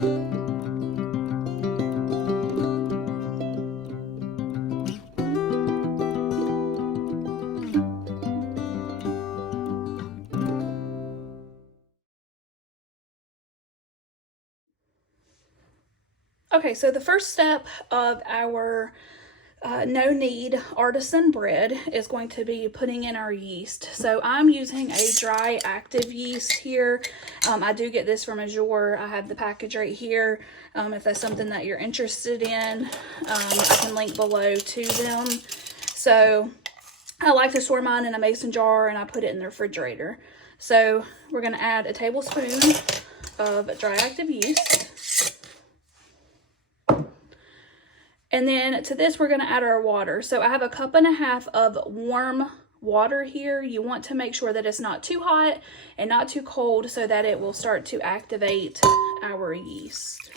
Okay, so the first step of our no knead artisan bread is going to be putting in our yeast. So I'm using a dry active yeast here. I do get this from Azure. I have the package right here. If that's something that you're interested in, I can link below to them. So I like to store mine in a mason jar and I put it in the refrigerator. So we're going to add a tablespoon of dry active yeast. And then to this, we're going to add our water. So I have a 1.5 cups of warm water here. You want to make sure that it's not too hot and not too cold so that it will start to activate our yeast.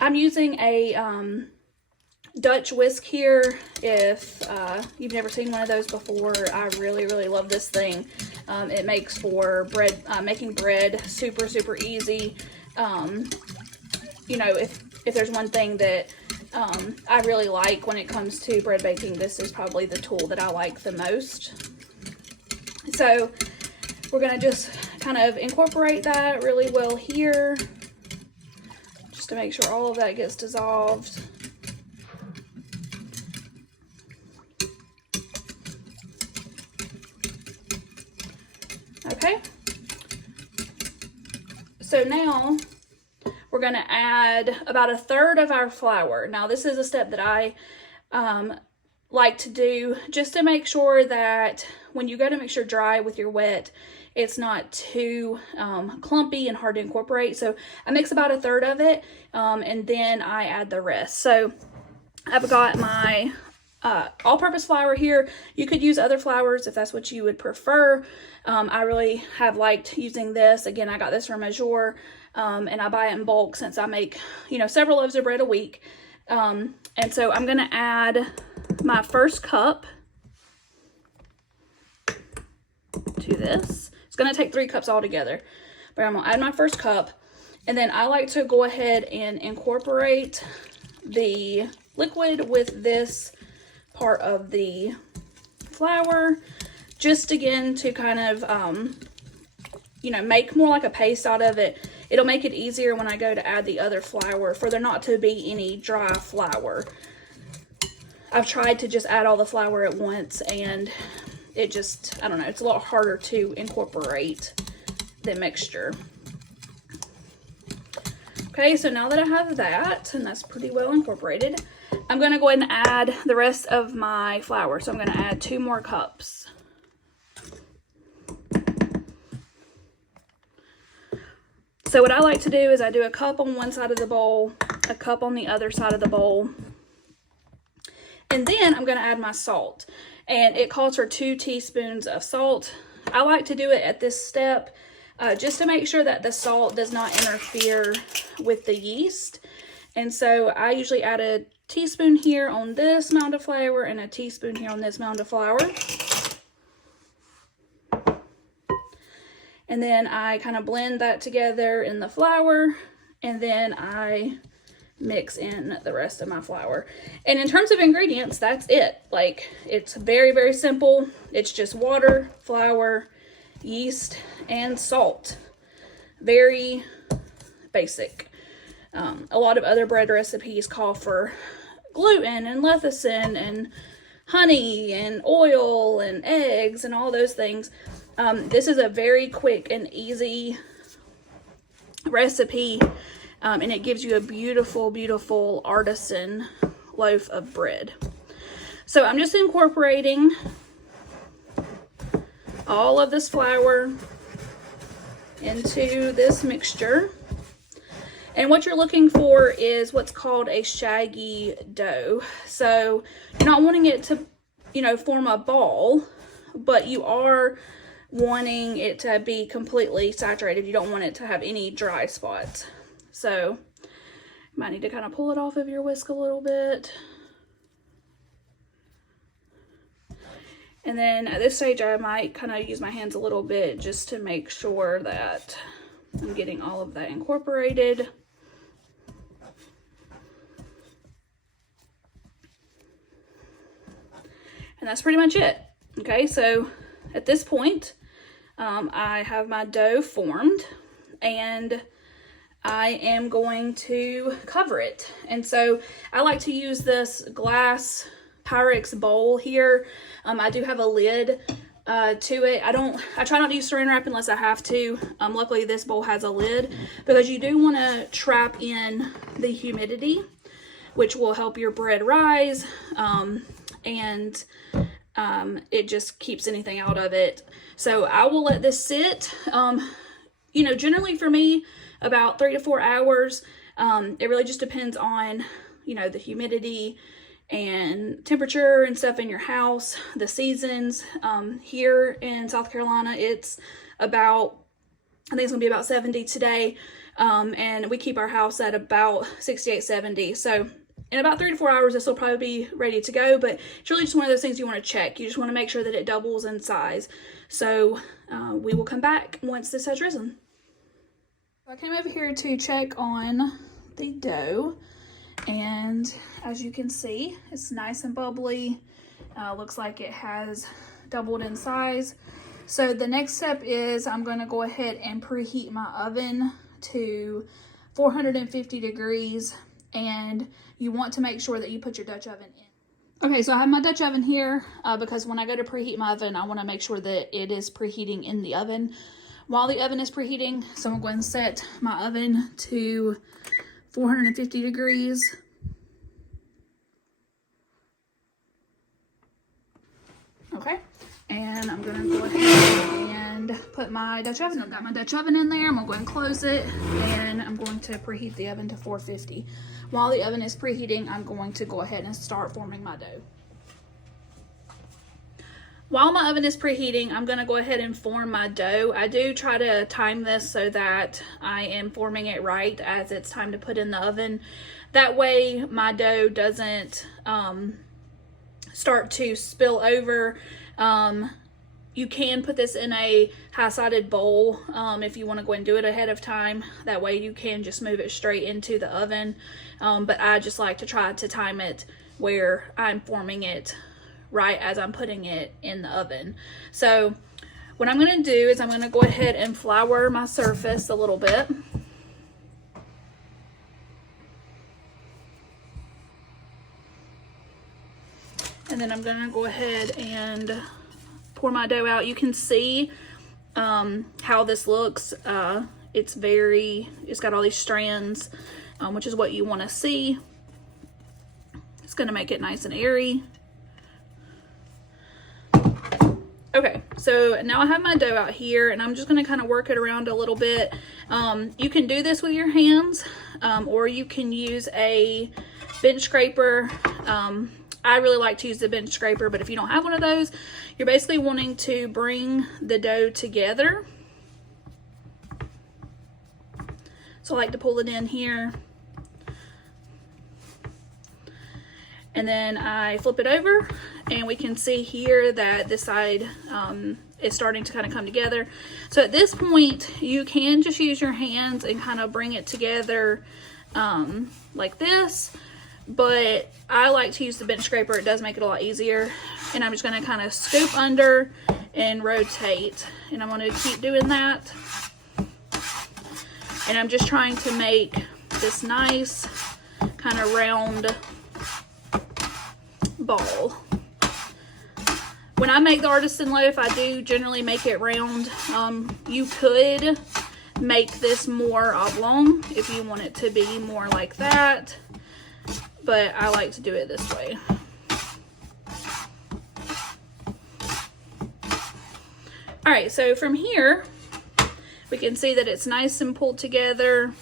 I'm using a Dutch whisk here. If you've never seen one of those before, I really, really love this thing. It makes for bread, making bread super, super easy. You know, if there's one thing that I really like when it comes to bread baking, this is probably the tool that I like the most. So we're going to just kind of incorporate that really well here, just to make sure all of that gets dissolved. Okay, so now we're going to add about 1/3 of our flour. Now this is a step that I like to do just to make sure that when you go to mix your dry with your wet, it's not too clumpy and hard to incorporate. So I mix about 1/3 of it and then I add the rest. So I've got my all-purpose flour here. You could use other flours if that's what you would prefer. I really have liked using this. Again, I got this from Azure, and I buy it in bulk since I make, you know, several loaves of bread a week. And so I'm gonna add my first cup to this. It's gonna take 3 cups altogether, but I'm gonna add my first cup, and then I like to go ahead and incorporate the liquid with this part of the flour, just again to kind of you know, make more like a paste out of it. It'll make it easier when I go to add the other flour for there not to be any dry flour. I've tried to just add all the flour at once and it just, I don't know, it's a lot harder to incorporate the mixture. Okay, so now that I have that, and that's pretty well incorporated, I'm going to go ahead and add the rest of my flour. So I'm going to add 2 more cups. So what I like to do is I do a cup on one side of the bowl, a cup on the other side of the bowl, and then I'm going to add my salt. And it calls for 2 teaspoons of salt. I like to do it at this step just to make sure that the salt does not interfere with the yeast. And so I usually add a teaspoon here on this mound of flour and a teaspoon here on this mound of flour. And then I kind of blend that together in the flour, and then I mix in the rest of my flour. And in terms of ingredients, that's it. Like, it's very, very simple. It's just water, flour, yeast, and salt. Very basic. A lot of other bread recipes call for gluten and lecithin and honey and oil and eggs and all those things. This is a very quick and easy recipe, and it gives you a beautiful, beautiful artisan loaf of bread. So I'm just incorporating all of this flour into this mixture. And what you're looking for is what's called a shaggy dough. So you're not wanting it to, you know, form a ball, but you are wanting it to be completely saturated. You don't want it to have any dry spots. So you might need to kind of pull it off of your whisk a little bit. And then at this stage, I might kind of use my hands a little bit just to make sure that I'm getting all of that incorporated. And that's pretty much it. Okay, so at this point, I have my dough formed, and I am going to cover it. And so I like to use this glass Pyrex bowl here. I do have a lid to it. I try not to use saran wrap unless I have to. Luckily this bowl has a lid, because you do want to trap in the humidity, which will help your bread rise, and it just keeps anything out of it. So I will let this sit, you know, generally for me, about 3 to 4 hours. It really just depends on, you know, the humidity and temperature and stuff in your house, the seasons. Here in South Carolina, it's about, I think it's gonna be about 70 today. And we keep our house at about 68, 70. So in about 3 to 4 hours, this will probably be ready to go, but it's really just one of those things you want to check. You just want to make sure that it doubles in size. So we will come back once this has risen. I came over here to check on the dough, and as you can see, it's nice and bubbly. Looks like it has doubled in size. So the next step is I'm going to go ahead and preheat my oven to 450 degrees, and you want to make sure that you put your Dutch oven in. Okay, so I have my Dutch oven here because when I go to preheat my oven, I want to make sure that it is preheating in the oven while the oven is preheating. So I'm going to set my oven to 450 degrees. Okay, and I'm going to go ahead and put my Dutch oven. I've got my Dutch oven in there. I'm going to go ahead and close it, and I'm going to preheat the oven to 450. While the oven is preheating, I'm going to go ahead and start forming my dough. While my oven is preheating, I'm going to go ahead and form my dough. I do try to time this so that I am forming it right as it's time to put in the oven. That way my dough doesn't start to spill over. You can put this in a high-sided bowl if you want to go and do it ahead of time. That way you can just move it straight into the oven. But I just like to try to time it where I'm forming it right as I'm putting it in the oven. So what I'm going to do is I'm going to go ahead and flour my surface a little bit. And then I'm going to go ahead and pour my dough out. You can see how this looks. It's got all these strands, which is what you want to see. It's going to make it nice and airy. Okay, so now I have my dough out here, and I'm just going to kind of work it around a little bit. You can do this with your hands, or you can use a bench scraper. I really like to use the bench scraper, but if you don't have one of those, you're basically wanting to bring the dough together. So I like to pull it in here. And then I flip it over, and we can see here that this side is starting to kind of come together. So at this point, you can just use your hands and kind of bring it together like this. But I like to use the bench scraper. It does make it a lot easier. And I'm just going to kind of scoop under and rotate. And I'm going to keep doing that. And I'm just trying to make this nice kind of round ball. When I make the artisan loaf, I do generally make it round. You could make this more oblong if you want it to be more like that, but I like to do it this way. All right, so from here, we can see that it's nice and pulled together.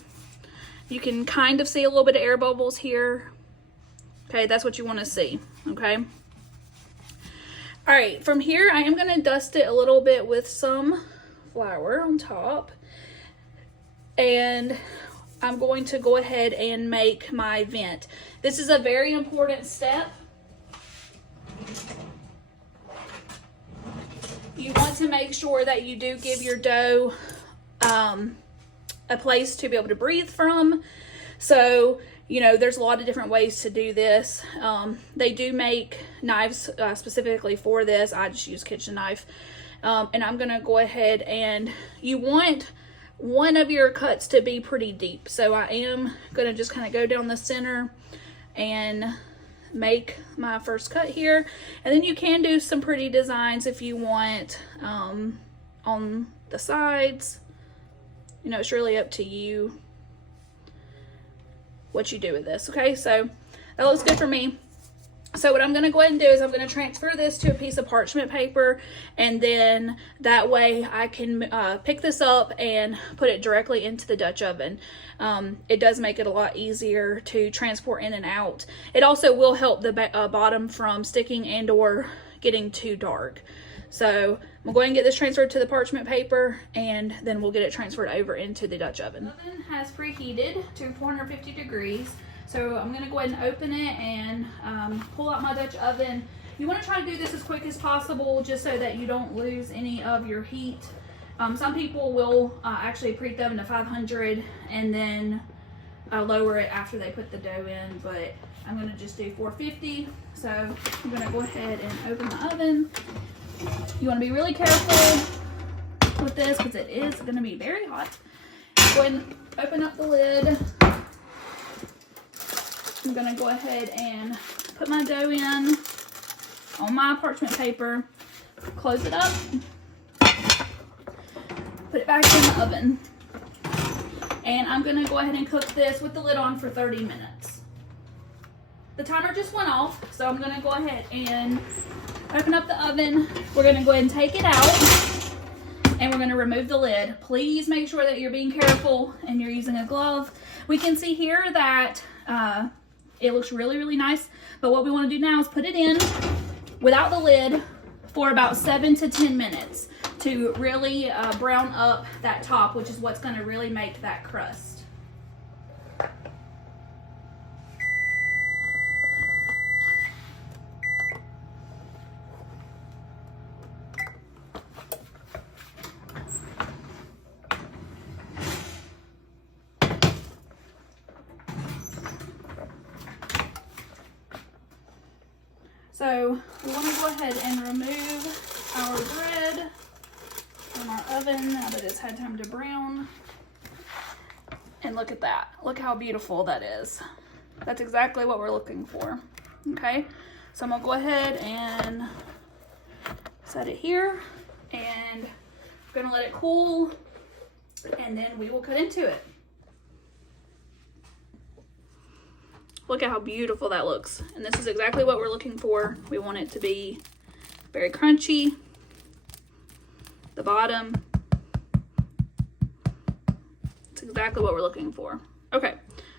You can kind of see a little bit of air bubbles here. Okay, that's what you want to see, okay? All right, from here, I am going to dust it a little bit with some flour on top. And I'm going to go ahead and make my vent. This is a very important step. you want to make sure that you do give your dough a place to be able to breathe from. So, you know, there's a lot of different ways to do this. They do make knives specifically for this. I just use kitchen knife. And I'm gonna go ahead, and you want one of your cuts to be pretty deep. So I am gonna just kind of go down the center and make my first cut here. And then you can do some pretty designs if you want on the sides. You know, it's really up to you what you do with this. Okay, so that looks good for me. So what I'm going to go ahead and do is I'm going to transfer this to a piece of parchment paper, and then that way I can pick this up and put it directly into the Dutch oven. It does make it a lot easier to transport in and out. It also will help the bottom from sticking and or getting too dark. So I'm going to get this transferred to the parchment paper, and then we'll get it transferred over into the Dutch oven. The oven has preheated to 450 degrees. So I'm going to go ahead and open it and pull out my Dutch oven. You want to try to do this as quick as possible just so that you don't lose any of your heat. Some people will actually preheat the oven to 500 and then lower it after they put the dough in, but I'm going to just do 450. So I'm going to go ahead and open the oven. You want to be really careful with this because it is going to be very hot. Go ahead and open up the lid. I'm going to go ahead and put my dough in on my parchment paper, close it up, put it back in the oven, and I'm going to go ahead and cook this with the lid on for 30 minutes. The timer just went off, so I'm going to go ahead and open up the oven. We're going to go ahead and take it out, and we're going to remove the lid. Please make sure that you're being careful and you're using a glove. We can see here that it looks really, really nice, but what we want to do now is put it in without the lid for about 7 to 10 minutes to really brown up that top, which is what's going to really make that crust. So we want to go ahead and remove our bread from our oven now that it's had time to brown. And look at that. Look how beautiful that is. That's exactly what we're looking for. Okay, so I'm going to go ahead and set it here, and we're going to let it cool, and then we will cut into it. Look at how beautiful that looks. And this is exactly what we're looking for. We want it to be very crunchy. The bottom. It's exactly what we're looking for. Okay,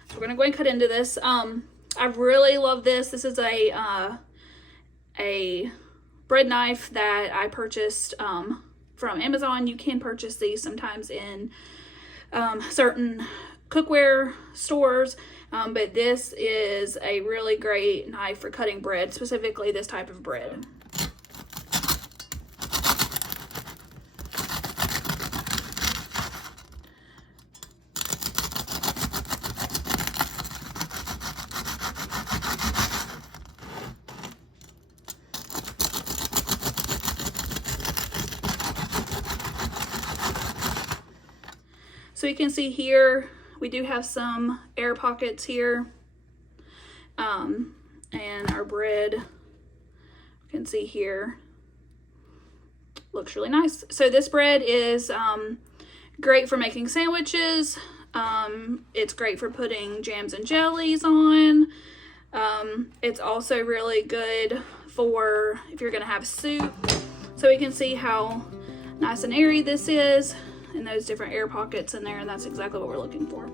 so we're gonna go ahead and cut into this. I really love this. This is a bread knife that I purchased from Amazon. You can purchase these sometimes in certain cookware stores. But this is a really great knife for cutting bread, specifically this type of bread. So you can see here, we do have some air pockets here, and our bread, you can see here, looks really nice. So this bread is great for making sandwiches. It's great for putting jams and jellies on. It's also really good for if you're gonna have soup. So we can see how nice and airy this is, and those different air pockets in there, and that's exactly what we're looking for.